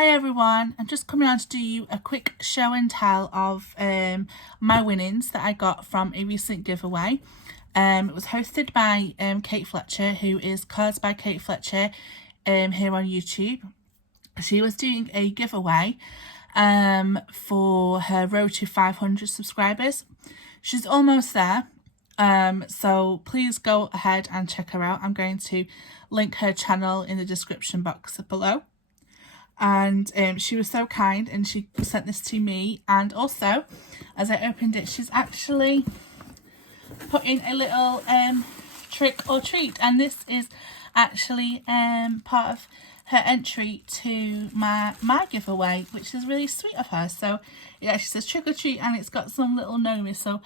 Hi everyone, I'm just coming on to do you a quick show and tell of my winnings that I got from a recent giveaway. It was hosted by Kate Fletcher, who is Cards by Kate Fletcher here on YouTube. She was doing a giveaway for her road to 500 subscribers. She's almost there, so please go ahead and check her out. I'm going to link her channel in the description box below. And she was so kind and she sent this to me, and also as I opened it, she's actually put in a little trick or treat, and this is actually part of her entry to my giveaway, which is really sweet of her. So it actually says trick or treat and it's got some little gnomies, so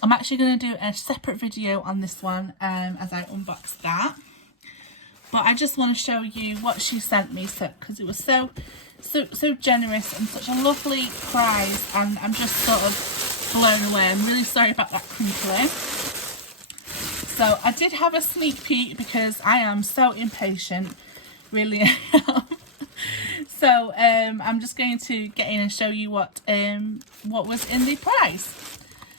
I'm actually going to do a separate video on this one as I unbox that. But I just want to show you what she sent me, because it was so generous and such a lovely prize, and I'm just sort of blown away. I'm really sorry about that crinkling. So I did have a sneak peek because I am so impatient, really am. So I'm just going to get in and show you what was in the prize.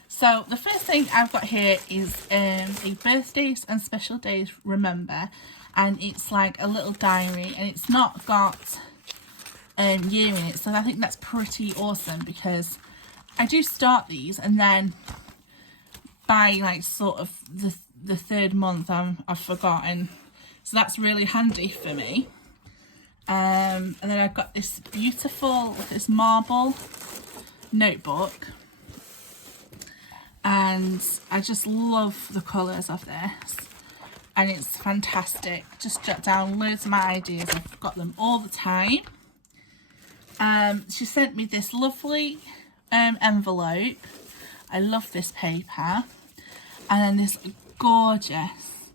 So the first thing I've got here is a birthdays and special days remember. And it's like a little diary, and it's not got year in it, so I think that's pretty awesome, because I do start these and then by like sort of the third month I've forgotten, so that's really handy for me. And then I've got this beautiful, this marble notebook, and I just love the colours of this. And it's fantastic. Just jot down loads of my ideas. I've got them all the time. She sent me this lovely envelope. I love this paper. And then this gorgeous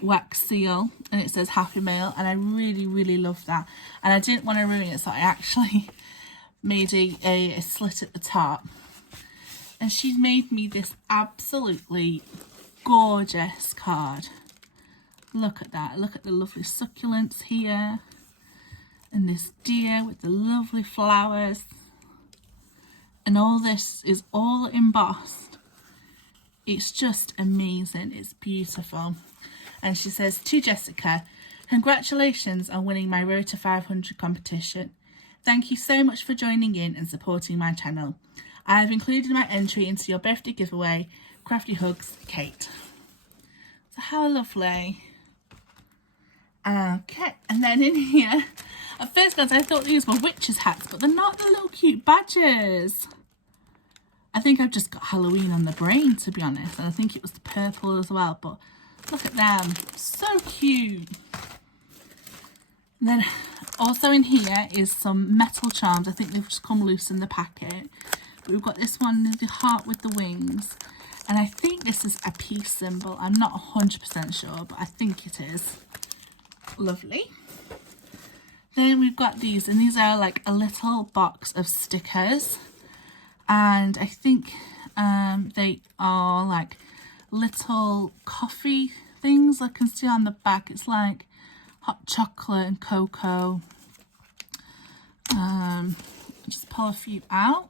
wax seal, and it says Happy Mail, and I really love that. And I didn't want to ruin it, so I actually made a slit at the top. And she's made me this absolutely gorgeous card. Look at that, look at the lovely succulents here, and this deer with the lovely flowers, and all this is all embossed. It's just amazing, it's beautiful. And she says, to Jessica, congratulations on winning my Road to 500 competition. Thank you so much for joining in and supporting my channel. I have included my entry into your birthday giveaway. Crafty hugs, Kate. So how lovely. Okay, and then in here, at first glance I thought these were witches' hats, but they're not. The little cute badges. I think I've just got Halloween on the brain, to be honest, and I think it was the purple as well, but look at them, so cute. And then also in here is some metal charms. I think they've just come loose in the packet, but we've got this one, the heart with the wings, and I think this is a peace symbol. I'm not 100% sure, but I think it is. Lovely. Then we've got these, and these are like a little box of stickers, and I think they are like little coffee things. I can see on the back it's like hot chocolate and cocoa. Just pull a few out.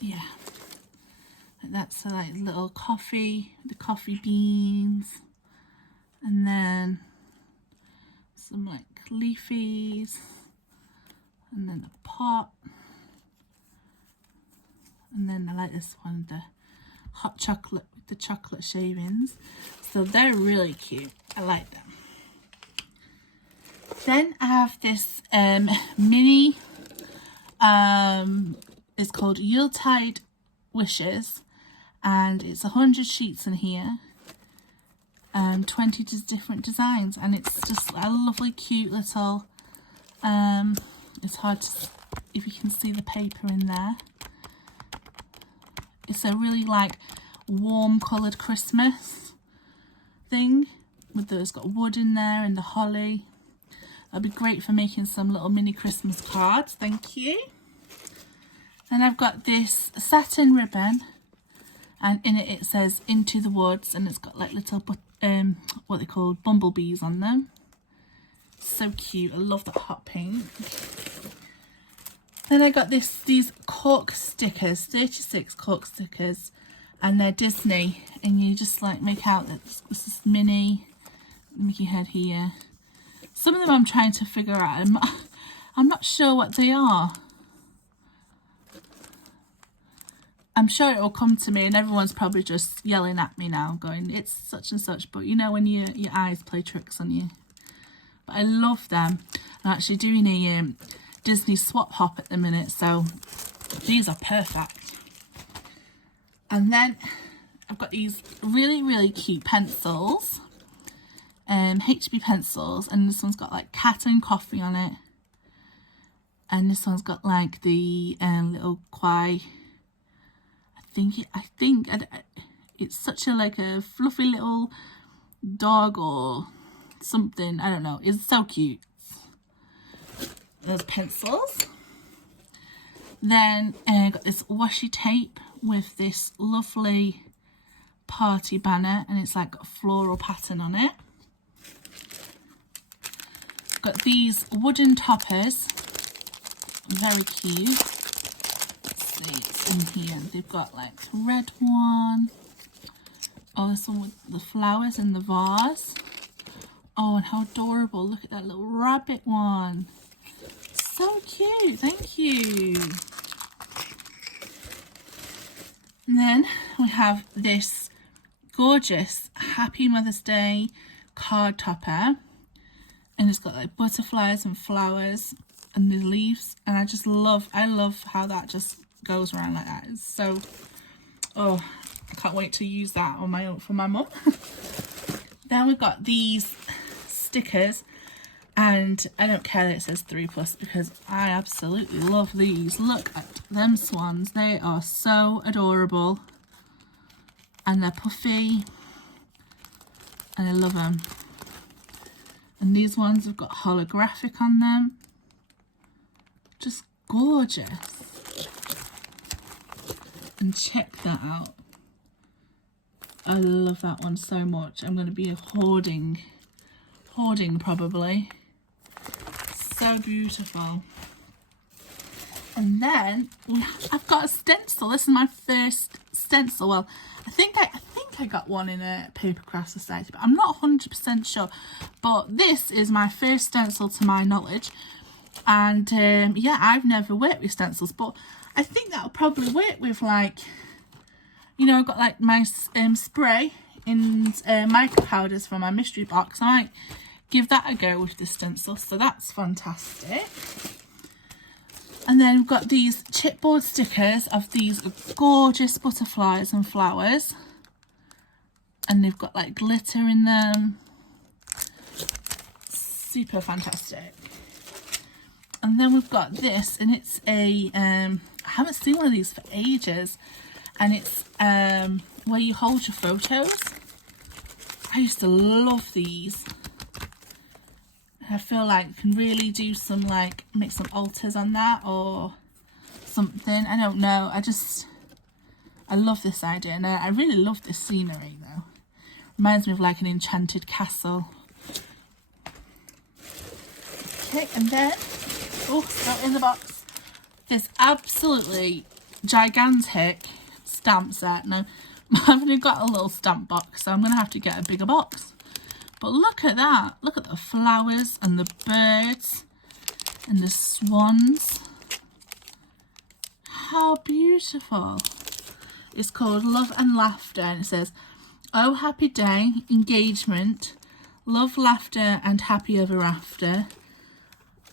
Yeah, that's like little coffee, the coffee beans, and then some like leafies, and then a pot, and then I like this one, the hot chocolate with the chocolate shavings. So they're really cute. I like them. Then I have this mini, it's called Yuletide Wishes, and it's 100 sheets in here, 20 different designs, and it's just a lovely cute little, it's hard to, if you can see the paper in there. It's a really like warm coloured Christmas thing, with it's got wood in there and the holly. That'd be great for making some little mini Christmas cards. Thank you. Then I've got this satin ribbon, and in it says Into the Woods, and it's got like little what they call bumblebees on them. So cute. I love that hot pink. Then I got these Cork Stickers, 36 Cork Stickers, and they're Disney, and you just like make out that this is Minnie, Mickey head here. Some of them I'm trying to figure out. I'm not sure what they are. I'm sure it will come to me, and everyone's probably just yelling at me now, going, it's such and such. But you know when your eyes play tricks on you. But I love them. I'm actually doing a Disney swap hop at the minute, so these are perfect. And then I've got these really, really cute pencils. HB pencils, and this one's got like cat and coffee on it. And this one's got like the little quai. I think it's such a like a fluffy little dog or something. I don't know. It's so cute. Those pencils. Then I got this washi tape with this lovely party banner, and it's like got a floral pattern on it. Got these wooden toppers. Very cute. In here they've got like a red one. Oh, this one with the flowers in the vase. Oh, and how adorable. Look at that little rabbit one. So cute. Thank you. And then we have this gorgeous Happy Mother's Day card topper, and it's got like butterflies and flowers and the leaves, and I love how that just goes around like that. It's so, oh, I can't wait to use that on my own for my mum. Then we've got these stickers, and I don't care that it says 3+ because I absolutely love these. Look at them swans. They are so adorable, and they're puffy, and I love them. And these ones have got holographic on them. Just gorgeous. And check that out. I love that one so much. I'm going to be hoarding probably. So beautiful. And then I've got a stencil. This is my first stencil. Well, I think I got one in a Paper Craft Society, but I'm not 100% sure. But this is my first stencil to my knowledge. And yeah, I've never worked with stencils, but I think that'll probably work with, like, you know, I've got like my spray in mica powders from my mystery box. I might give that a go with the stencil, so that's fantastic. And then we've got these chipboard stickers of these gorgeous butterflies and flowers, and they've got like glitter in them. Super fantastic. And then we've got this, and it's a I haven't seen one of these for ages, and it's where you hold your photos. I used to love these. I feel like you can really do some, like, make some altars on that or something. I don't know. I love this idea, and I really love this scenery though. Reminds me of like an enchanted castle. Okay, and then, oh, still in the box, this absolutely gigantic stamp set. Now, I've only got a little stamp box, so I'm going to have to get a bigger box. But look at that. Look at the flowers and the birds and the swans. How beautiful. It's called Love and Laughter, and it says, "Oh, happy day, engagement, love, laughter and happy ever after.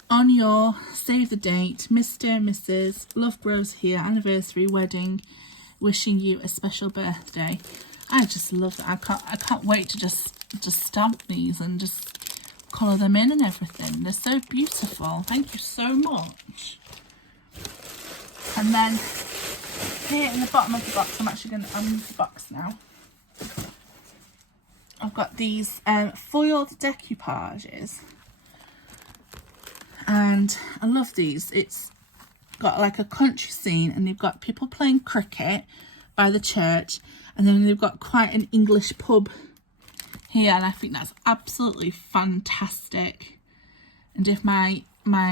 On your, save the date, Mr. and Mrs. Love grows here, anniversary, wedding, wishing you a special birthday." I just love that. I can't wait to just stamp these and just colour them in and everything. They're so beautiful. Thank you so much. And then here in the bottom of the box, I'm actually going to unmove the box now. I've got these foiled decoupages, and I love these. It's got like a country scene, and they've got people playing cricket by the church, and then they've got quite an English pub here, and I think that's absolutely fantastic. And if my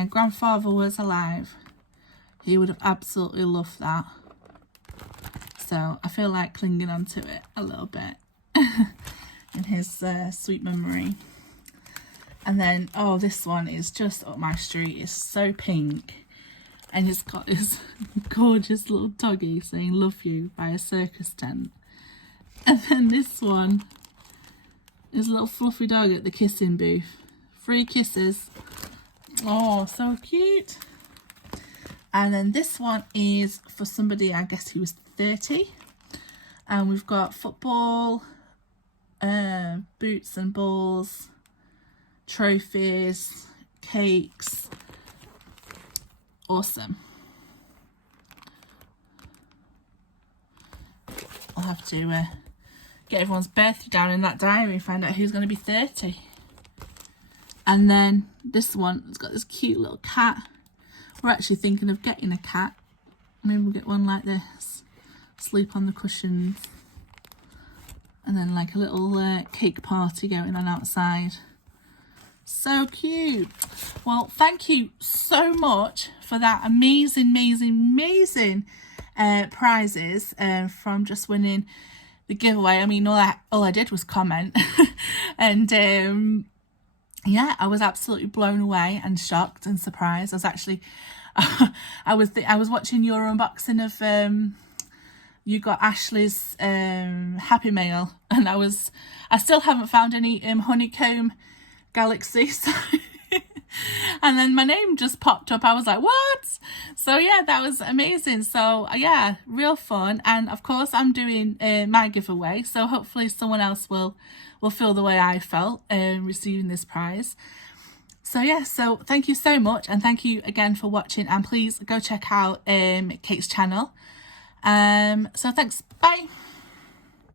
grandfather was alive, he would have absolutely loved that. So I feel like clinging on to it a little bit in his sweet memory. And then, oh, this one is just up my street. It's so pink. And it's got this gorgeous little doggy saying "love you" by a circus tent. And then this one is a little fluffy dog at the kissing booth. 3 kisses. Oh, so cute. And then this one is for somebody, I guess, who was 30. And we've got football, boots and balls, trophies, cakes. Awesome. I'll have to get everyone's birthday down in that diary and find out who's going to be 30. And then this one has got this cute little cat. We're actually thinking of getting a cat. Maybe we'll get one like this. Sleep on the cushions. And then like a little cake party going on outside. So cute. Well, thank you so much for that amazing prizes from just winning the giveaway. I mean, all I did was comment. And yeah, I was absolutely blown away and shocked and surprised. I was actually I was watching your unboxing of you got Ashley's Happy Mail, and I still haven't found any honeycomb galaxy. So and then my name just popped up. I was like, what? So yeah, that was amazing. So yeah, real fun. And of course I'm doing my giveaway, so hopefully someone else will feel the way I felt receiving this prize. So yeah, so thank you so much, and thank you again for watching, and please go check out Kate's channel. So thanks, bye.